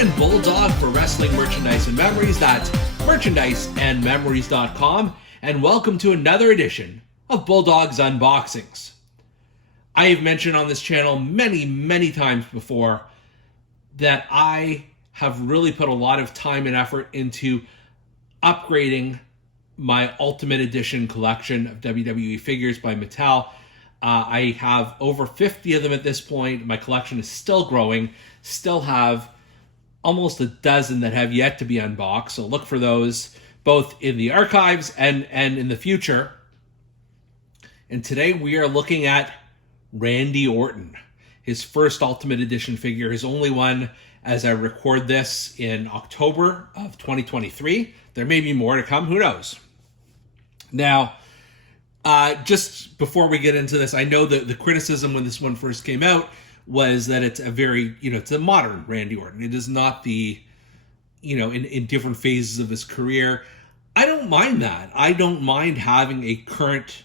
and Bulldog for wrestling merchandise and memories. That's merchandiseandmemories.com. And welcome to another edition of Bulldog's Unboxings. I have mentioned on this channel many times before that I have really put a lot of time and effort into upgrading my Ultimate Edition collection of WWE figures by Mattel. I have over 50 of them at this point. My collection is still growing. Still have almost a dozen that have yet to be unboxed. So look for those both in the archives and in the future. And today we are looking at Randy Orton, his first Ultimate Edition figure, his only one as I record this in October of 2023. There may be more to come, who knows? Now, just before we get into this, I know that the criticism when this one first came out was that it's a very, it's a modern Randy Orton. It is not the, in different phases of his career. I don't mind that. I don't mind having a current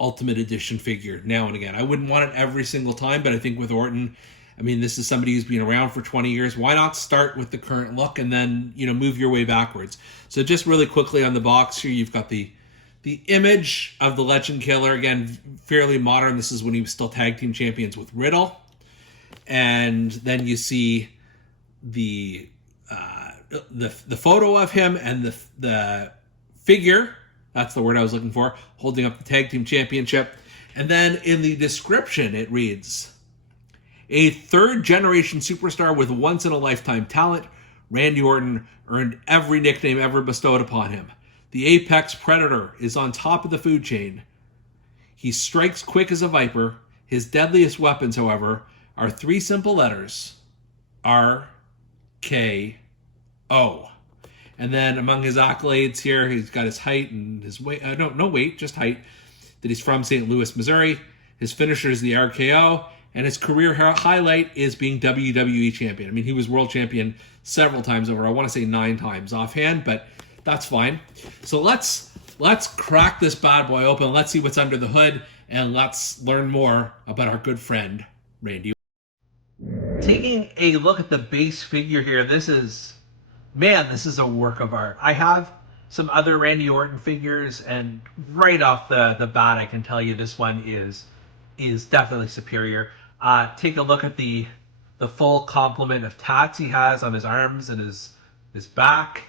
Ultimate Edition figure now and again. I wouldn't want it every single time, but I think with Orton, this is somebody who's been around for 20 years. Why not start with the current look and then, move your way backwards? So just really quickly on the box here, you've got the image of the Legend Killer. Again, fairly modern. This is when he was still tag team champions with Riddle. And then you see the photo of him and the figure, that's the word I was looking for, holding up the tag team championship. And then in the description it reads, a third-generation superstar with once-in-a-lifetime talent, Randy Orton earned every nickname ever bestowed upon him. The apex predator is on top of the food chain. He strikes quick as a viper. His deadliest weapons, however, are three simple letters, R-K-O. And then among his accolades here, he's got his height and his weight. No weight, just height. That he's from St. Louis, Missouri. His finisher is the RKO. And his career highlight is being WWE champion. He was world champion several times over. I want to say 9 times offhand, but that's fine. So let's crack this bad boy open. Let's see what's under the hood, and let's learn more about our good friend, Randy. Taking a look at the base figure here, this is a work of art. I have some other Randy Orton figures, and right off the bat, I can tell you this one is definitely superior. Take a look at the full complement of tats he has on his arms and his back.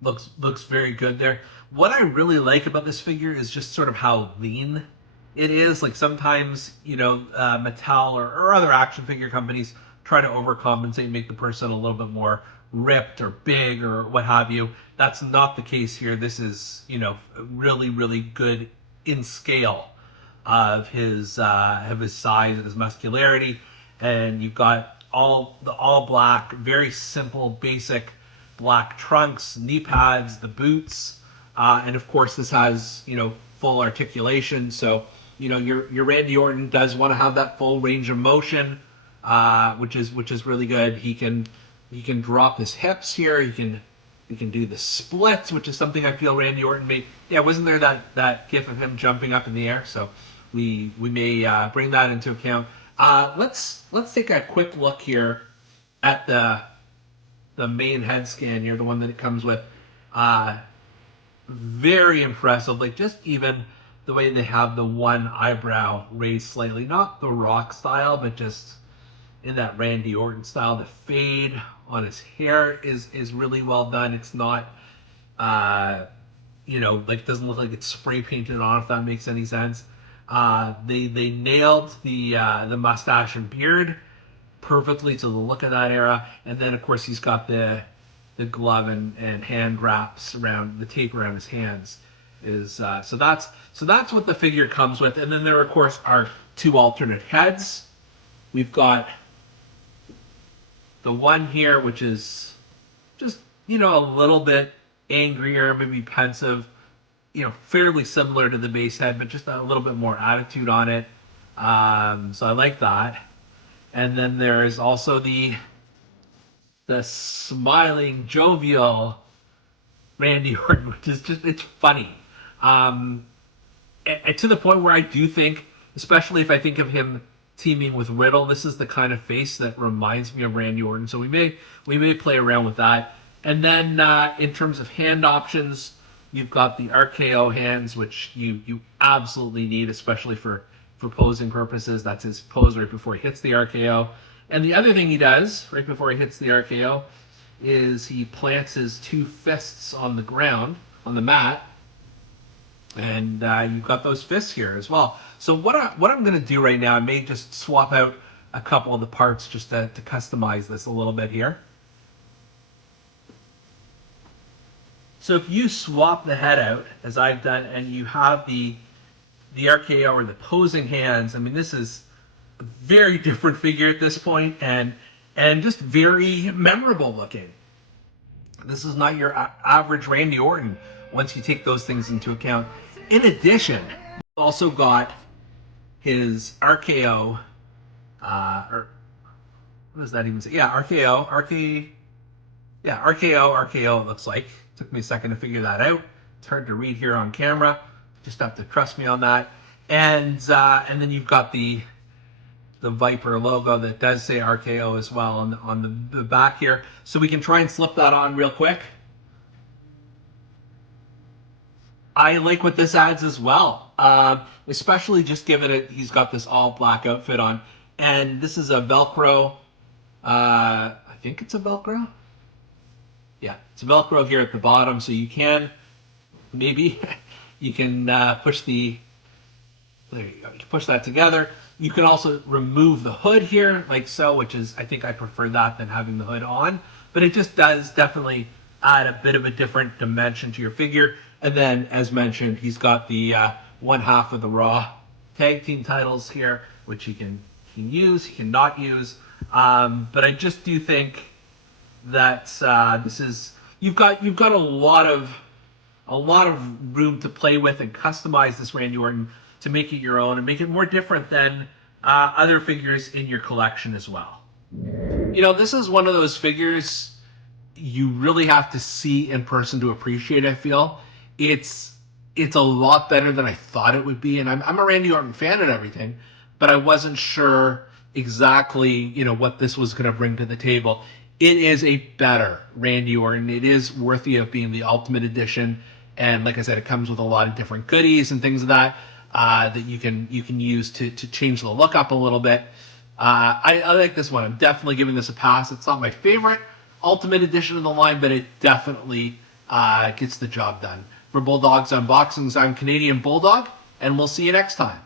Looks very good there. What I really like about this figure is just sort of how lean it is. Like sometimes, Mattel or other action figure companies try to overcompensate and make the person a little bit more ripped or big or what have you. That's not the case here. This is, really good in scale of his size and his muscularity. And you've got all black, very simple, basic black trunks, knee pads, the boots, and of course this has full articulation. So your Randy Orton does want to have that full range of motion, which is really good. He can drop his hips here. He can do the splits, which is something I feel Randy Orton made. Yeah, wasn't there that gif of him jumping up in the air? So we may bring that into account. Let's take a quick look here at the main head scan here, the one that it comes with. Very impressive. Like just even the way they have the one eyebrow raised slightly, not the Rock style, but just in that Randy Orton style. The fade on his hair is really well done. It's not, doesn't look like it's spray painted on, if that makes any sense. They nailed the mustache and beard perfectly to the look of that era. And then of course he's got the glove and hand wraps around, the tape around his hands so that's what the figure comes with. And then there of course are 2 alternate heads. We've got the one here which is just a little bit angrier, maybe pensive, fairly similar to the base head, but just a little bit more attitude on it. So I like that. And then there is also the smiling, jovial Randy Orton, which is just, it's funny. And to the point where I do think, especially if I think of him teaming with Riddle. This is the kind of face that reminds me of Randy Orton, so we may play around with that. And then in terms of hand options, you've got the RKO hands, which you absolutely need, especially for posing purposes. That's his pose right before he hits the RKO. And the other thing he does right before he hits the RKO is he plants his two fists on the ground, on the mat, and you've got those fists here as well. So what I'm going to do right now, I may just swap out a couple of the parts just to customize this a little bit here. So if you swap the head out, as I've done, and you have the RKO or the posing hands, I mean, this is a very different figure at this point, and just very memorable looking. This is not your average Randy Orton once you take those things into account. In addition, you've also got his RKO, or what does that even say? Yeah, RKO, RKO it looks like. Took me a second to figure that out. It's hard to read here on camera. Just have to trust me on that. And then you've got the Viper logo that does say RKO as well on the back here. So we can try and slip that on real quick. I like what this adds as well, especially just given it, he's got this all black outfit on. And this is a Velcro, I think it's a Velcro. Yeah, it's a Velcro here at the bottom, so you can, maybe, you can push there you go, you can push that together. You can also remove the hood here, like so, which is, I think I prefer that than having the hood on. But it just does definitely add a bit of a different dimension to your figure. And then, as mentioned, he's got the one half of the Raw tag team titles here, which he can use, he can not use. But I just do think that this is, you've got a lot of room to play with and customize this Randy Orton to make it your own and make it more different than other figures in your collection as well. You know, this is one of those figures you really have to see in person to appreciate. I feel it's a lot better than I thought it would be, and I'm a Randy Orton fan and everything, but I wasn't sure exactly, you know, what this was going to bring to the table. It is a better Randy Orton. It is worthy of being the Ultimate Edition, and like I said, it comes with a lot of different goodies and things of that you can use to change the look up a little bit. I like this one. I'm definitely giving this a pass. It's not my favorite Ultimate Edition of the line, but it definitely gets the job done. For Bulldog's Unboxings, I'm Canadian Bulldog, and we'll see you next time.